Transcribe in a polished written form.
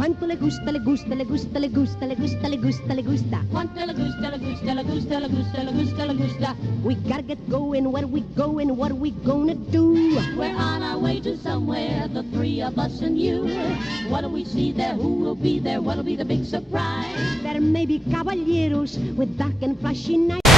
Quanto le gusta, le gusta, le gusta, le gusta, le gusta, le gusta, le gusta. Quanto le gusta, le gusta, le gusta, le gusta, le gusta, le gusta. We gotta get going, where we going, what are we gonna do? We're on our way to somewhere, the three of us and you. What do we see there? Who will be there? What'll be the big surprise? There may be caballeros with dark and flashy knives.